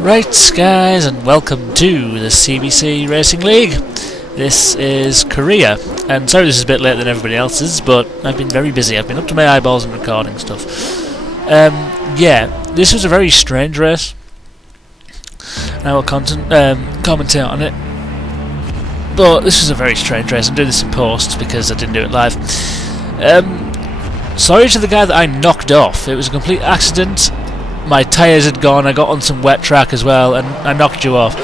Right guys, and welcome to the CBC Racing League. This is Korea, and sorry this is a bit later than everybody else's, but I've been very busy. I've been up to my eyeballs in recording stuff. Yeah, this was a very strange race, and I will commentate on it. But this was a very strange race. I'm doing this in post because I didn't do it live. Sorry to the guy that I knocked off. It was a complete accident. My tyres had gone, I got on some wet track as well, and I knocked you off.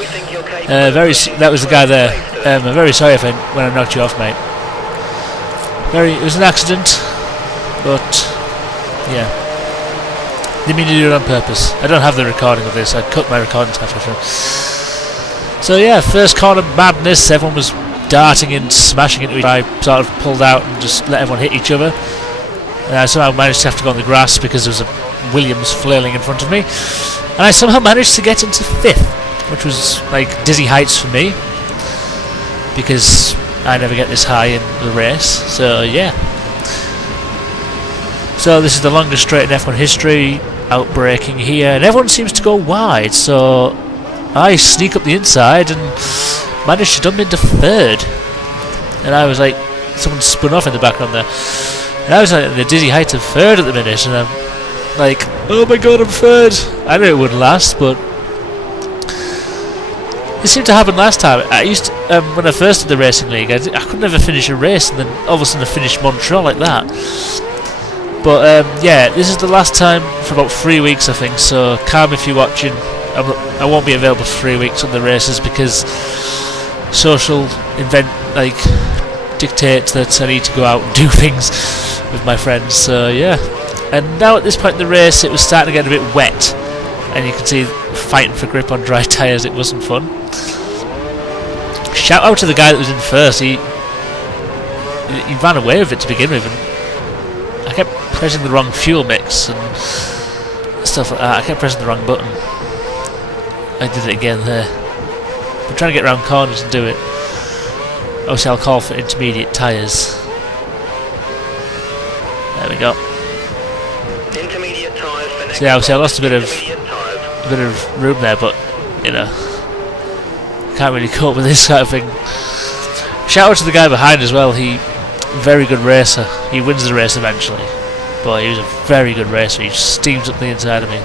That was the guy there. I'm very sorry when I knocked you off, mate. It was an accident, but yeah. Didn't mean to do it on purpose. I don't have the recording of this, I cut my recordings halfway through. So yeah, first corner madness, everyone was darting and smashing into each other. I sort of pulled out and just let everyone hit each other. And I somehow managed to have to go on the grass because there was a Williams flailing in front of me, and I somehow managed to get into 5th, which was like dizzy heights for me because I never get this high in the race. So yeah, so this is the longest straight in F1 history, outbraking here, and everyone seems to go wide, so I sneak up the inside and managed to dump into 3rd, and I was like, someone spun off in the background there, and I was like in the dizzy heights of 3rd at the minute, and I'm like, oh my god, I'm 3rd. I knew it wouldn't last, but it seemed to happen last time. I used to, when I first did the racing league, I could never finish a race, and then all of a sudden I finished Montreal like that. But yeah, this is the last time for about 3 weeks, I think. So, Cam, if you're watching, I won't be available for 3 weeks on the races because social event dictates that I need to go out and do things with my friends. So yeah. And now at this point in the race it was starting to get a bit wet, and you can see fighting for grip on dry tyres. It wasn't fun. Shout out to the guy that was in first. He ran away with it to begin with, and I kept pressing the wrong fuel mix and stuff like that. I kept pressing the wrong button. I did it again there. I'm trying to get around corners and do it. Obviously I'll call for intermediate tyres. There we go. So yeah, obviously I lost a bit of room there, but you know, can't really cope with this kind of thing. Shout out to the guy behind as well. Very good racer. He wins the race eventually, but he was a very good racer. He steams up the inside of me,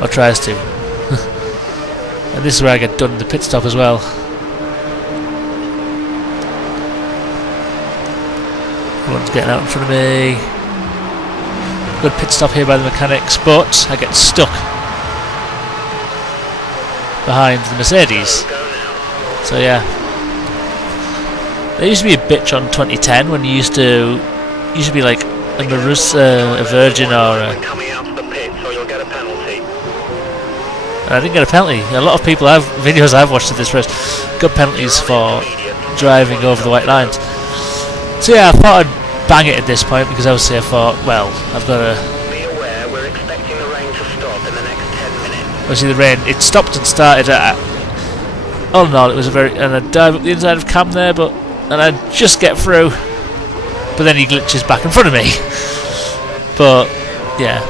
or tries to. And this is where I get done in the pit stop as well. Everyone's getting out in front of me. Good pit stop here by the mechanics, but I get stuck behind the Mercedes. So yeah, there used to be a bitch on 2010 when you used to be like a Virgin or a, and I didn't get a penalty. A lot of people have videos I've watched of this race got penalties for driving over the white lines. So yeah, I thought I'd bang it at this point because obviously I thought, well, I've got to be aware we're expecting the rain to stop in the next 10 minutes. Obviously the rain, it stopped and started all in all it was and I dive up the inside of Cam there, and I just get through, but then he glitches back in front of me. But yeah,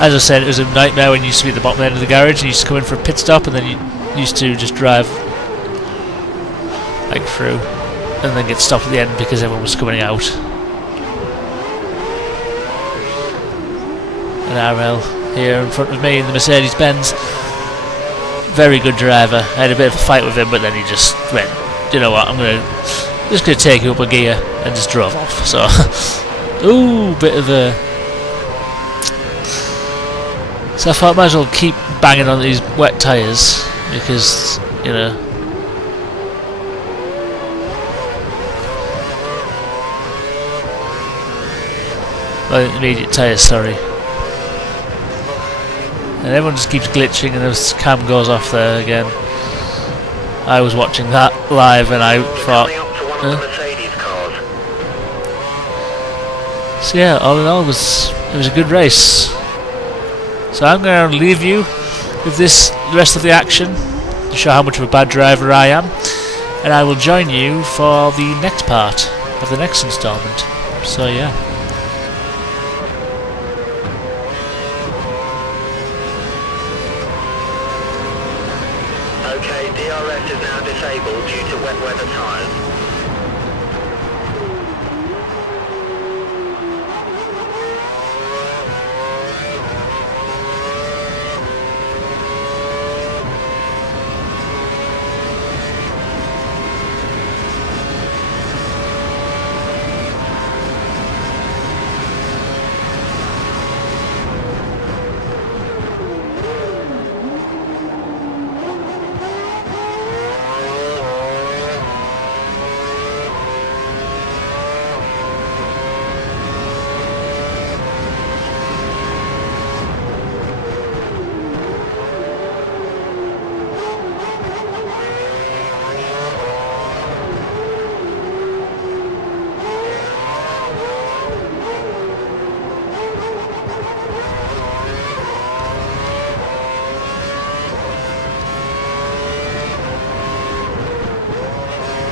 as I said, it was a nightmare when you used to be at the bottom end of the garage and you used to come in for a pit stop, and then you used to just drive like through and then get stopped at the end because everyone was coming out. An RL here in front of me in the Mercedes Benz. Very good driver. I had a bit of a fight with him, but then he just went, you know what, I'm just gonna take you up a gear, and just drove off. So ooh, bit of a, so I thought I might as well keep banging on these wet tyres because, you know, intermediate tyres, sorry. And everyone just keeps glitching, and this cam goes off there again. I was watching that live and I thought, so yeah, all in all it was a good race. So I'm going to leave you with the rest of the action to show how much of a bad driver I am, and I will join you for the next part of the next instalment. So yeah. request is now disabled due to wet weather tyres.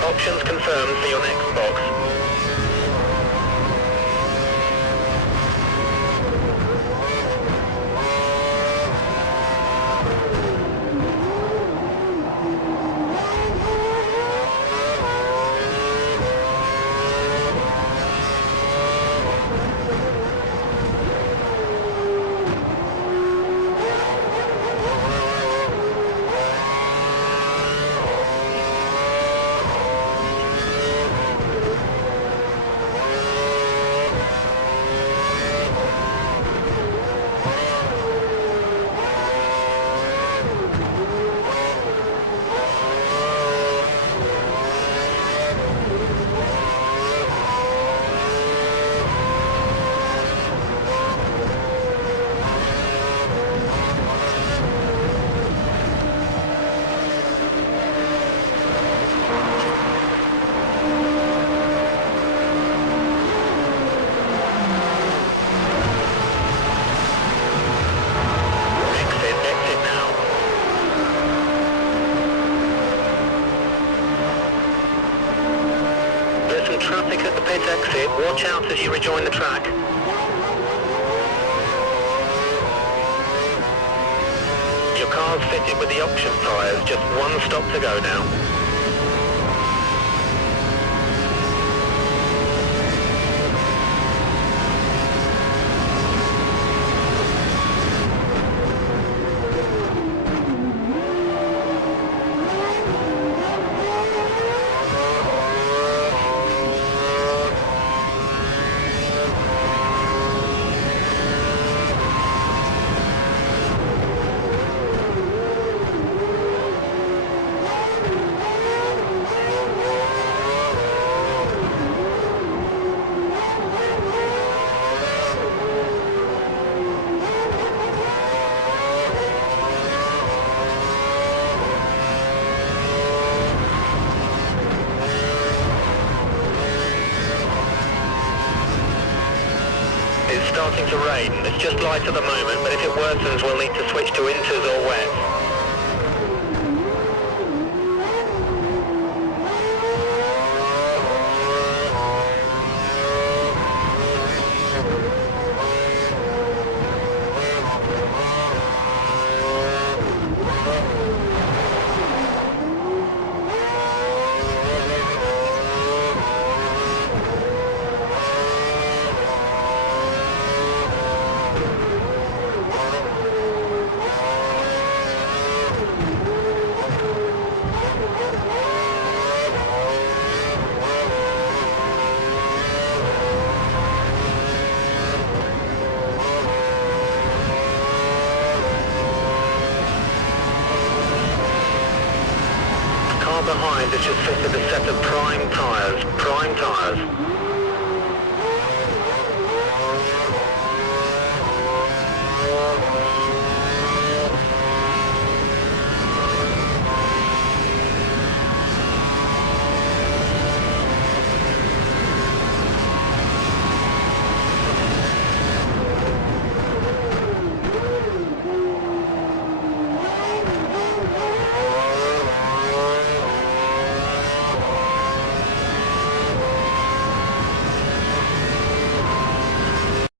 Options confirmed for your next box. Traffic at the pit exit. Watch out as you rejoin the track. Your car's fitted with the option tyres. Just one stop to go now. It's starting to rain. It's just light at the moment, but if it worsens, we'll need to switch to inters or wet. Behind has just fitted a set of prime tyres.